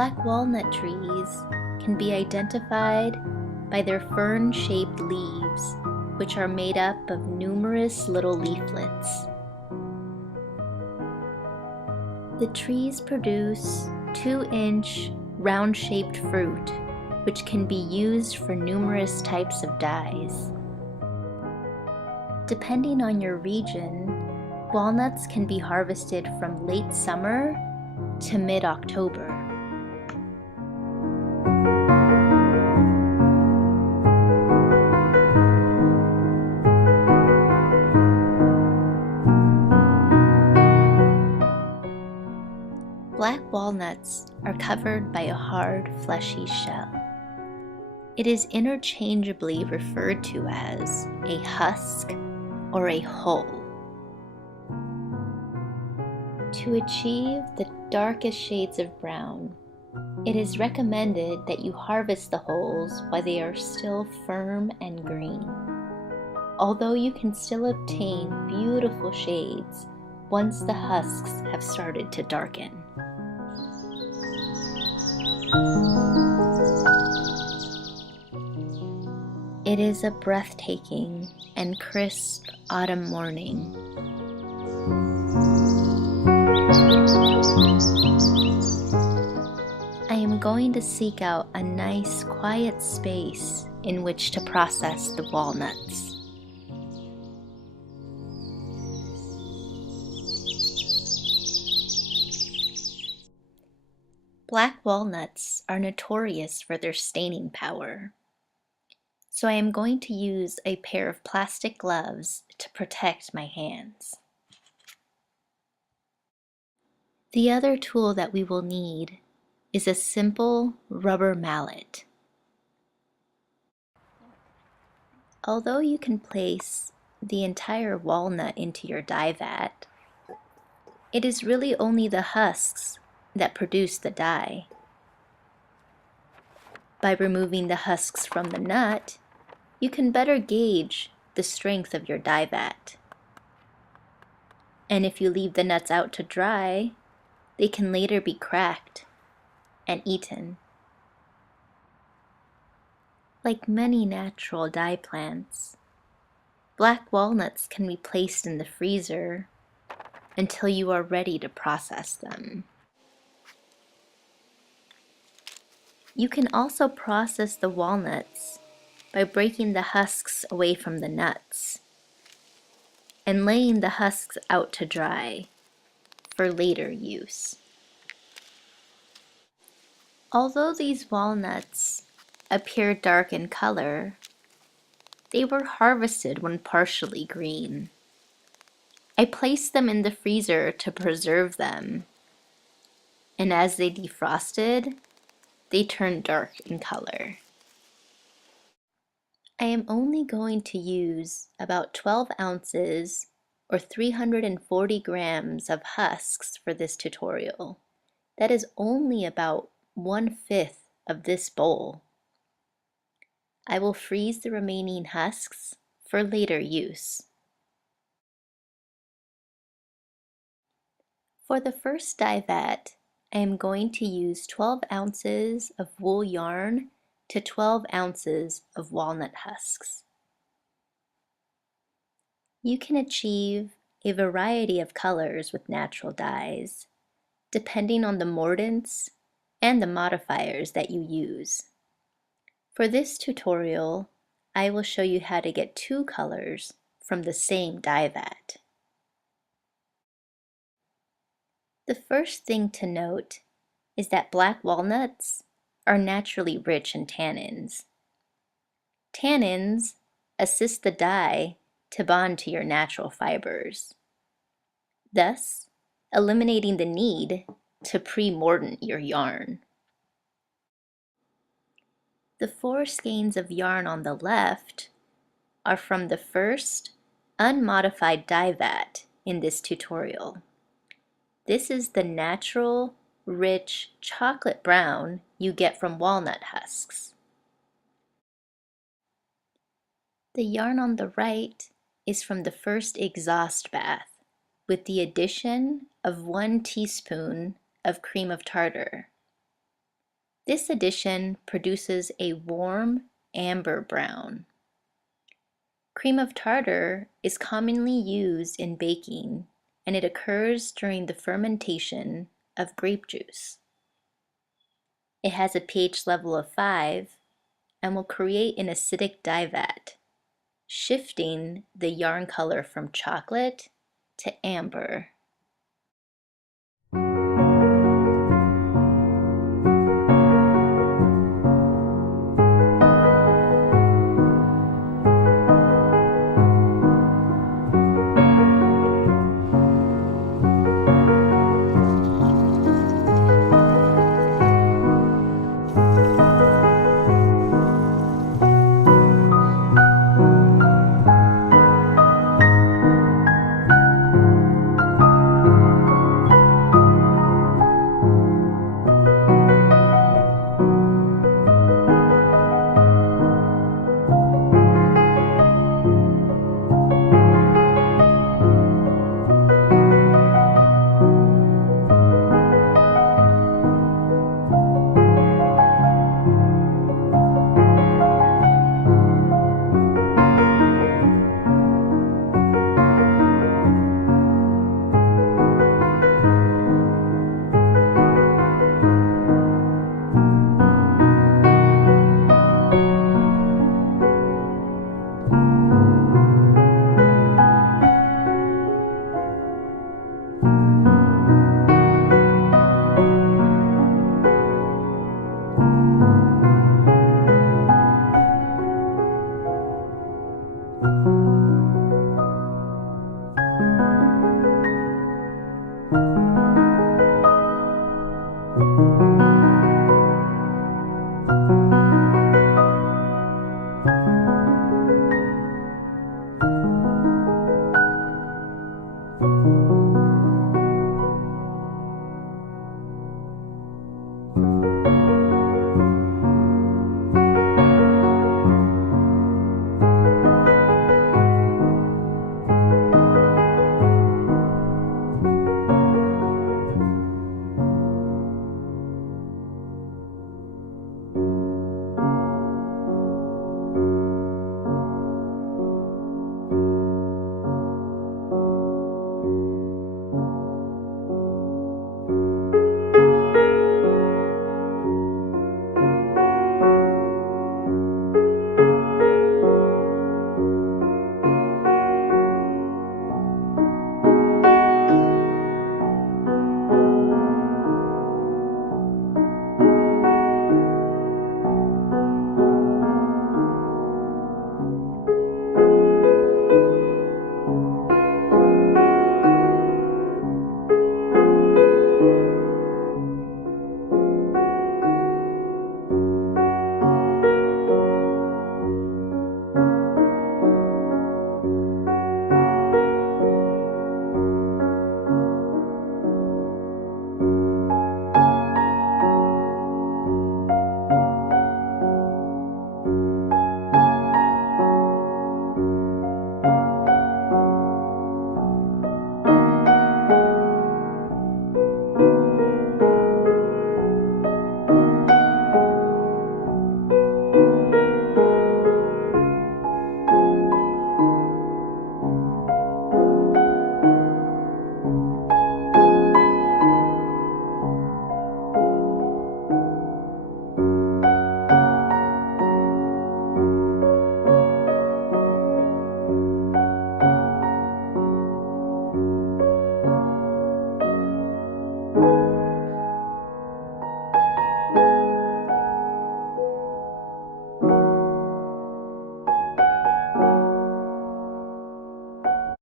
Black walnut trees can be identified by their fern-shaped leaves, which are made up of numerous little leaflets. The trees produce 2-inch round-shaped fruit, which can be used for numerous types of dyes. Depending on your region, walnuts can be harvested from late summer to mid-October. Black walnuts are covered by a hard, fleshy shell. It is interchangeably referred to as a husk or a hull. To achieve the darkest shades of brown, it is recommended that you harvest the hulls while they are still firm and green, although you can still obtain beautiful shades once the husks have started to darken. It is a breathtaking and crisp autumn morning. I am going to seek out a nice, quiet space in which to process the walnuts. Black walnuts are notorious for their staining power, so I am going to use a pair of plastic gloves to protect my hands. The other tool that we will need is a simple rubber mallet. Although you can place the entire walnut into your dye vat, it is really only the husks that produce the dye. By removing the husks from the nut, you can better gauge the strength of your dye vat. And if you leave the nuts out to dry, they can later be cracked and eaten. Like many natural dye plants, black walnuts can be placed in the freezer until you are ready to process them. You can also process the walnuts by breaking the husks away from the nuts and laying the husks out to dry for later use. Although these walnuts appear dark in color, they were harvested when partially green. I placed them in the freezer to preserve them, and as they defrosted, they turned dark in color. I am only going to use about 12 ounces or 340 grams of husks for this tutorial. That is only about 1/5 of this bowl. I will freeze the remaining husks for later use. For the first dye vat, I am going to use 12 ounces of wool yarn to 12 ounces of walnut husks. You can achieve a variety of colors with natural dyes, depending on the mordants and the modifiers that you use. For this tutorial, I will show you how to get 2 colors from the same dye vat. The first thing to note is that black walnuts are naturally rich in tannins. Tannins assist the dye to bond to your natural fibers, thus eliminating the need to pre-mordant your yarn. The 4 skeins of yarn on the left are from the first unmodified dye vat in this tutorial. This is the natural, rich chocolate brown you get from walnut husks. The yarn on the right is from the first exhaust bath with the addition of 1 teaspoon of cream of tartar. This addition produces a warm amber brown. Cream of tartar is commonly used in baking, and it occurs during the fermentation of grape juice. It has a pH level of 5 and will create an acidic dye vat, shifting the yarn color from chocolate to amber.